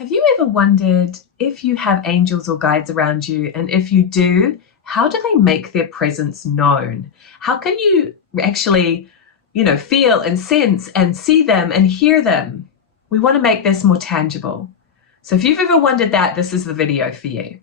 Have you ever wondered if you have angels or guides around you? And if you do, how do they make their presence known? How can you actually, feel and sense and see them and hear them? We want to make this more tangible. So if you've ever wondered that, this is the video for you.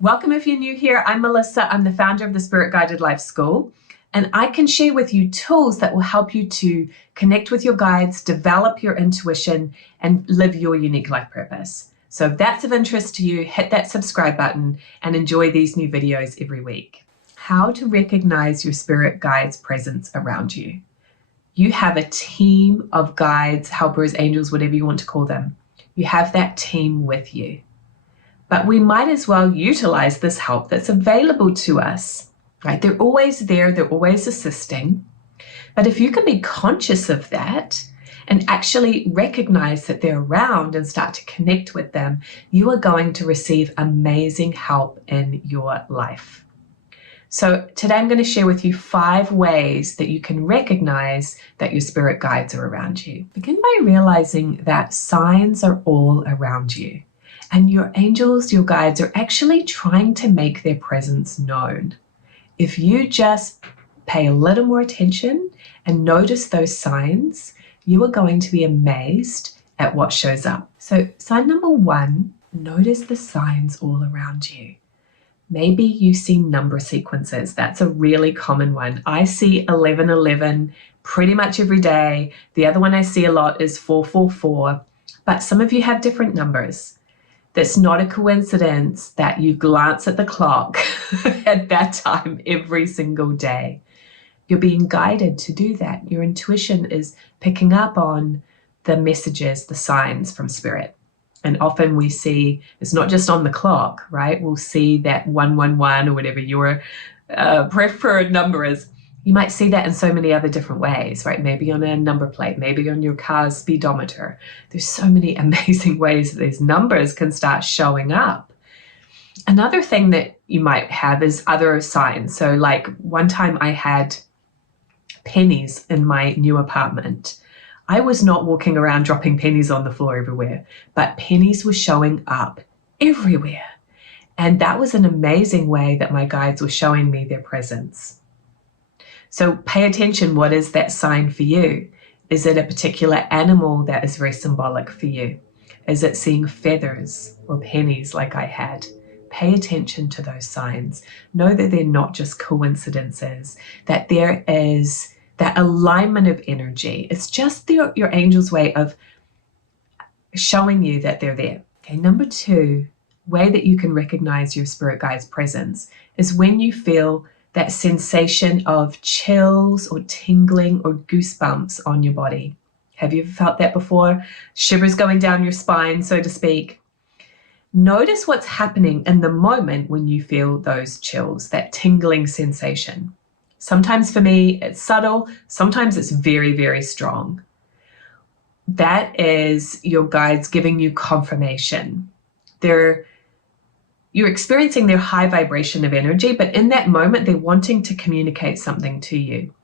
Welcome if you're new here. I'm Melissa. I'm the founder of the Spirit Guided Life School. And I can share with you tools that will help you to connect with your guides, develop your intuition, and live your unique life purpose. So if that's of interest to you, hit that subscribe button and enjoy these new videos every week. How to recognize your spirit guides' presence around you. You have a team of guides, helpers, angels, whatever you want to call them. You have that team with you. But we might as well utilize this help that's available to us. Right? They're always there, they're always assisting. But if you can be conscious of that and actually recognize that they're around and start to connect with them, you are going to receive amazing help in your life. So today I'm going to share with you 5 ways that you can recognize that your spirit guides are around you. Begin by realizing that signs are all around you. And your angels, your guides, are actually trying to make their presence known. If you just pay a little more attention and notice those signs, you are going to be amazed at what shows up. So sign number 1, notice the signs all around you. Maybe you see number sequences. That's a really common one. I see 1111 pretty much every day. The other one I see a lot is 444, but some of you have different numbers. That's not a coincidence that you glance at the clock at that time every single day. You're being guided to do that. Your intuition is picking up on the messages, the signs from spirit. And often we see, it's not just on the clock, right? We'll see that 111 or whatever your preferred number is. You might see that in so many other different ways, right? Maybe on a number plate, maybe on your car's speedometer. There's so many amazing ways that these numbers can start showing up. Another thing that you might have is other signs. So like one time I had pennies in my new apartment. I was not walking around dropping pennies on the floor everywhere, but pennies were showing up everywhere. And that was an amazing way that my guides were showing me their presence. So pay attention, what is that sign for you? Is it a particular animal that is very symbolic for you? Is it seeing feathers or pennies like I had? Pay attention to those signs. Know that they're not just coincidences, that there is that alignment of energy. It's just your angel's way of showing you that they're there. Okay, number 2, way that you can recognize your spirit guide's presence is when you feel that sensation of chills or tingling or goosebumps on your body. Have you ever felt that before? Shivers going down your spine, so to speak. Notice what's happening in the moment when you feel those chills, that tingling sensation. Sometimes for me, it's subtle. Sometimes it's very, very strong. That is your guides giving you confirmation. You're experiencing their high vibration of energy, but in that moment, they're wanting to communicate something to you.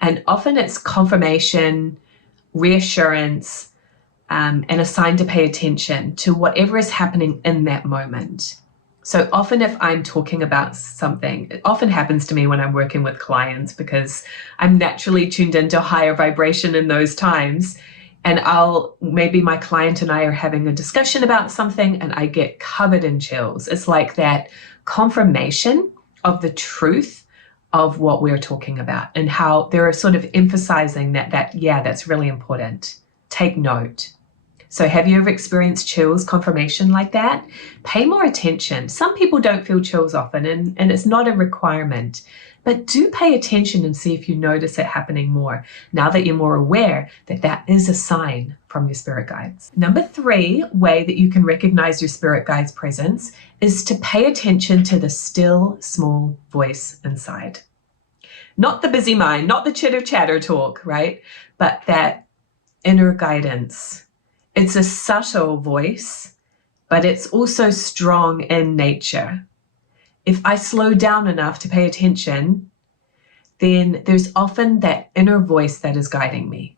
And often it's confirmation, reassurance, and a sign to pay attention to whatever is happening in that moment. So often if I'm talking about something, it often happens to me when I'm working with clients because I'm naturally tuned into higher vibration in those times. And maybe my client and I are having a discussion about something and I get covered in chills. It's like that confirmation of the truth of what we're talking about and how they're sort of emphasizing that's really important. Take note. So have you ever experienced chills, confirmation like that? Pay more attention. Some people don't feel chills often and it's not a requirement. But do pay attention and see if you notice it happening more, now that you're more aware that that is a sign from your spirit guides. Number 3 way that you can recognize your spirit guides' presence is to pay attention to the still, small voice inside. Not the busy mind, not the chitter-chatter talk, right? But that inner guidance. It's a subtle voice, but it's also strong in nature. If I slow down enough to pay attention, then there's often that inner voice that is guiding me,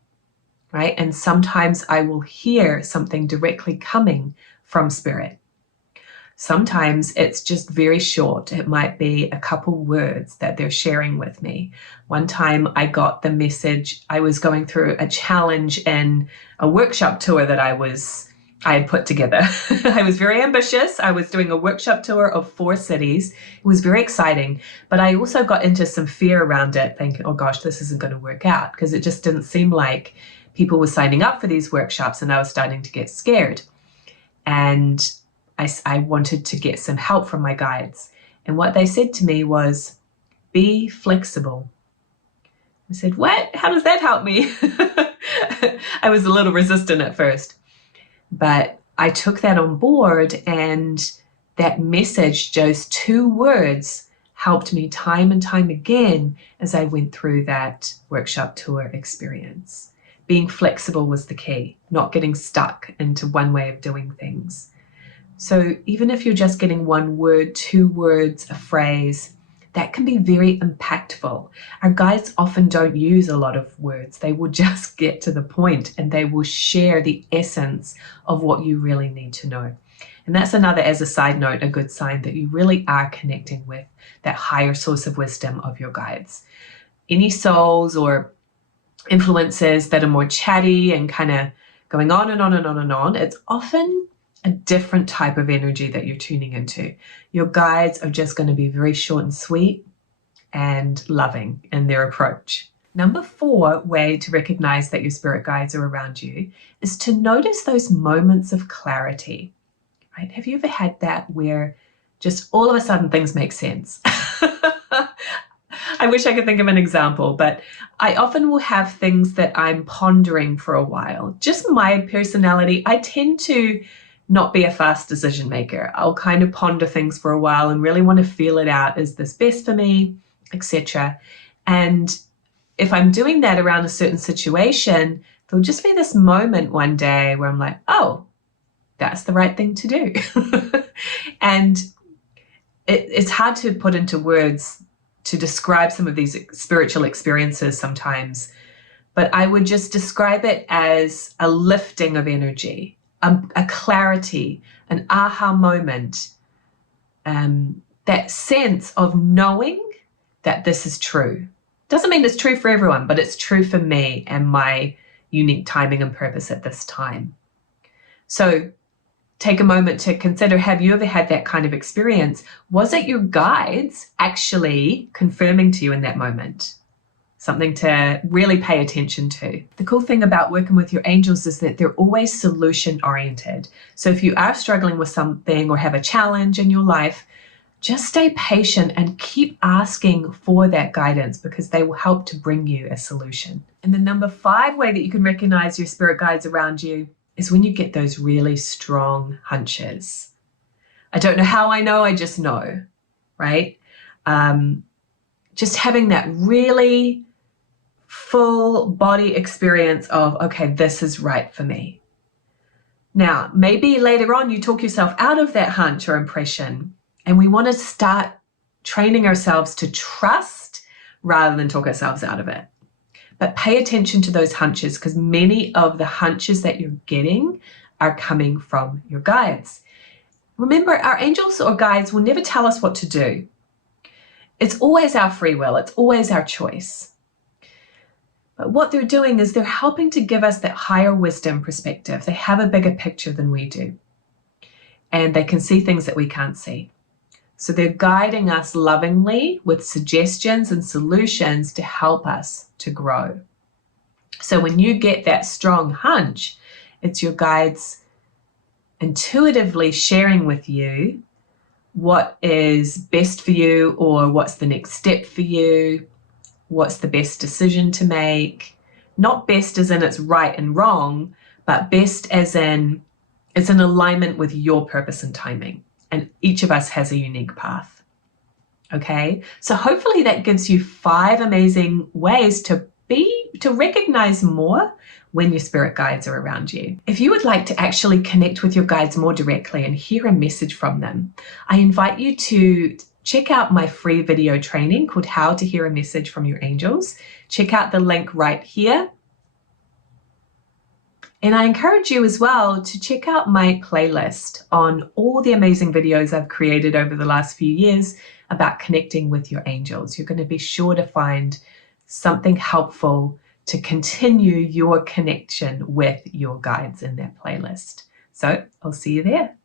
right? And sometimes I will hear something directly coming from spirit. Sometimes it's just very short. It might be a couple words that they're sharing with me. One time I got the message, I was going through a challenge in a workshop tour that I had put together. I was very ambitious. I was doing a workshop tour of 4 cities. It was very exciting, but I also got into some fear around it, thinking, oh gosh, this isn't going to work out, because it just didn't seem like people were signing up for these workshops, and I was starting to get scared. And I wanted to get some help from my guides. And what they said to me was, be flexible. I said, what? How does that help me? I was a little resistant at first, but I took that on board, and that message, just 2 words, helped me time and time again as I went through that workshop tour experience. Being flexible was the key, not getting stuck into one way of doing things. So even if you're just getting 1 word, 2 words, a phrase, that can be very impactful. Our guides often don't use a lot of words. They will just get to the point, and they will share the essence of what you really need to know. And that's another, as a side note, a good sign that you really are connecting with that higher source of wisdom of your guides. Any souls or influences that are more chatty and kind of going on and on and on and on, it's often a different type of energy that you're tuning into. Your guides are just going to be very short and sweet and loving in their approach. Number 4 way to recognize that your spirit guides are around you is to notice those moments of clarity, right? Have you ever had that where just all of a sudden things make sense? I wish I could think of an example, but I often will have things that I'm pondering for a while. Just my personality, I tend to not be a fast decision maker. I'll kind of ponder things for a while and really want to feel it out. Is this best for me, etc.? And if I'm doing that around a certain situation, there'll just be this moment one day where I'm like, oh, that's the right thing to do. And it's hard to put into words to describe some of these spiritual experiences sometimes, but I would just describe it as a lifting of energy, a clarity, an aha moment, that sense of knowing that this is true. Doesn't mean it's true for everyone, but it's true for me and my unique timing and purpose at this time. So take a moment to consider, have you ever had that kind of experience? Was it your guides actually confirming to you in that moment? Something to really pay attention to. The cool thing about working with your angels is that they're always solution oriented. So if you are struggling with something or have a challenge in your life, just stay patient and keep asking for that guidance, because they will help to bring you a solution. And the number 5 way that you can recognize your spirit guides around you is when you get those really strong hunches. I don't know how I know, I just know, right? Just having that really full body experience of, okay, this is right for me. Now, maybe later on you talk yourself out of that hunch or impression, and we want to start training ourselves to trust rather than talk ourselves out of it. But pay attention to those hunches, because many of the hunches that you're getting are coming from your guides. Remember, our angels or guides will never tell us what to do. It's always our free will. It's always our choice. But what they're doing is they're helping to give us that higher wisdom perspective. They have a bigger picture than we do, and they can see things that we can't see. So they're guiding us lovingly with suggestions and solutions to help us to grow. So when you get that strong hunch, it's your guides intuitively sharing with you what is best for you, or what's the next step for you, what's the best decision to make. Not best as in it's right and wrong, but best as in it's in alignment with your purpose and timing. And each of us has a unique path. Okay, so hopefully that gives you 5 amazing ways to recognize more when your spirit guides are around you. If you would like to actually connect with your guides more directly and hear a message from them, I invite you to check out my free video training called How to Hear a Message from Your Angels. Check out the link right here. And I encourage you as well to check out my playlist on all the amazing videos I've created over the last few years about connecting with your angels. You're going to be sure to find something helpful to continue your connection with your guides in that playlist. So I'll see you there.